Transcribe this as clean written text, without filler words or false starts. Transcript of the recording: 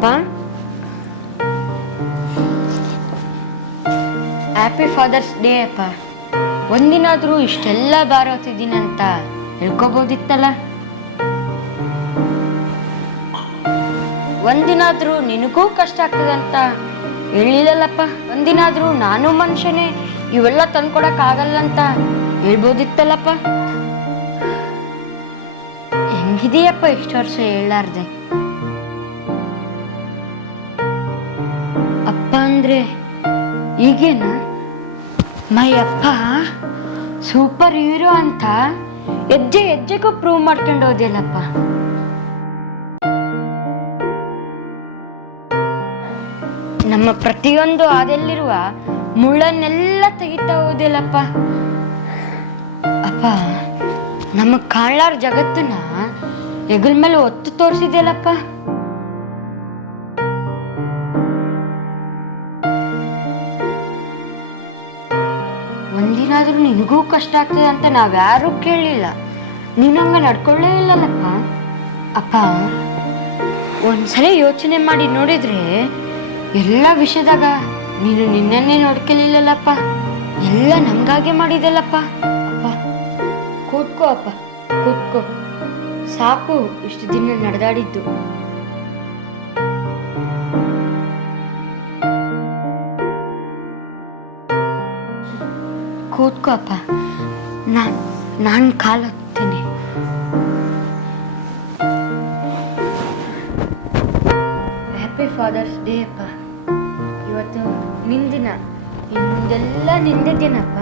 ಅಪ್ಪ, happy fathers day ಅಪ್ಪ. ಒಂದಿನಾದ್ರೂ ಇಷ್ಟೆಲ್ಲ ಬಾರೋತಿದ್ದೀನಂತ ಹೇಳ್ಕೋಬೋದಿತ್ತಲ್ಲ. ಒಂದಿನಾದ್ರೂ ನಿನಗೂ ಕಷ್ಟ ಆಗ್ತದಂತ ಹೇಳಿಲ್ಲಲ್ಲಪ್ಪ. ಒಂದಿನಾದ್ರೂ ನಾನು ಮನುಷ್ಯನೇ, ಇವೆಲ್ಲ ತಂದ್ಕೊಡಕ್ ಆಗಲ್ಲಂತ ಹೇಳ್ಬೋದಿತ್ತಲ್ಲಪ್ಪ. ಹೆಂಗಿದೆಯಪ್ಪ ಇಷ್ಟು ವರ್ಷ ಹೇಳಾರ್ದೆ. ಅಪ್ಪ ಅಂದ್ರೆ ಈಗೇನ ಮೈ ಅಪ್ಪ ಸೂಪರ್ ಹೀರೋ ಅಂತ ಹೆಜ್ಜೆ ಹೆಜ್ಜೆಗೂ ಪ್ರೂವ್ ಮಾಡ್ಕೊಂಡು ಹೋದಿಲ್ಲಪ್ಪ. ನಮ್ಮ ಪ್ರತಿಯೊಂದು ಹಾದಲ್ಲಿರುವ ಮುಳ್ಳನ್ನೆಲ್ಲ ತೆಗಿತಾ ಹೋದಿಲ್ಲಪ್ಪ. ಅಪ್ಪ ನಮಗ್ ಕಾಣ್ಲಾರ ಜಗತ್ತನ್ನ ಹೆಗಲ ಮೇಲೆ ಒತ್ತು ತೋರಿಸಿದೆಯಲ್ಲಪ್ಪ. ಒಂದಿನಾದ್ರೂ ನಿನಗೂ ಕಷ್ಟ ಆಗ್ತದೆ ಅಂತ ನಾವ್ಯಾರೂ ಕೇಳಲಿಲ್ಲ. ನೀನಂಗ ನಡ್ಕೊಳ್ಳೇ ಇಲ್ಲಲ್ಲಪ್ಪ. ಅಪ್ಪ ಒಂದ್ಸಲ ಯೋಚನೆ ಮಾಡಿ ನೋಡಿದ್ರೆ ಎಲ್ಲ ವಿಷಯದಾಗ ನೀನು ನಿನ್ನನ್ನೇ ನೋಡ್ಕೊಲಿಲ್ಲಲ್ಲಪ್ಪ. ಎಲ್ಲ ನಮ್ಗಾಗೆ ಮಾಡಿದೆಲ್ಲಪ್ಪ. ಅಪ್ಪ ಕೂತ್ಕೋ ಅಪ್ಪ, ಕೂತ್ಕೋ. ಸಾಕು ಇಷ್ಟು ದಿನ ನಡೆದಾಡಿದ್ದು. ಕೂತ್ಕೋ ಅಪ್ಪ, ನಾನು ಕಾಲು ಹಾಕ್ತೀನಿ. ಹ್ಯಾಪಿ ಫಾದರ್ಸ್ ಡೇ ಅಪ್ಪ. ಇವತ್ತು ನಿಂದಿನ, ಇನ್ನು ಮುಂದೆಲ್ಲ ನಿಂದಿದ್ದೀನಪ್ಪ.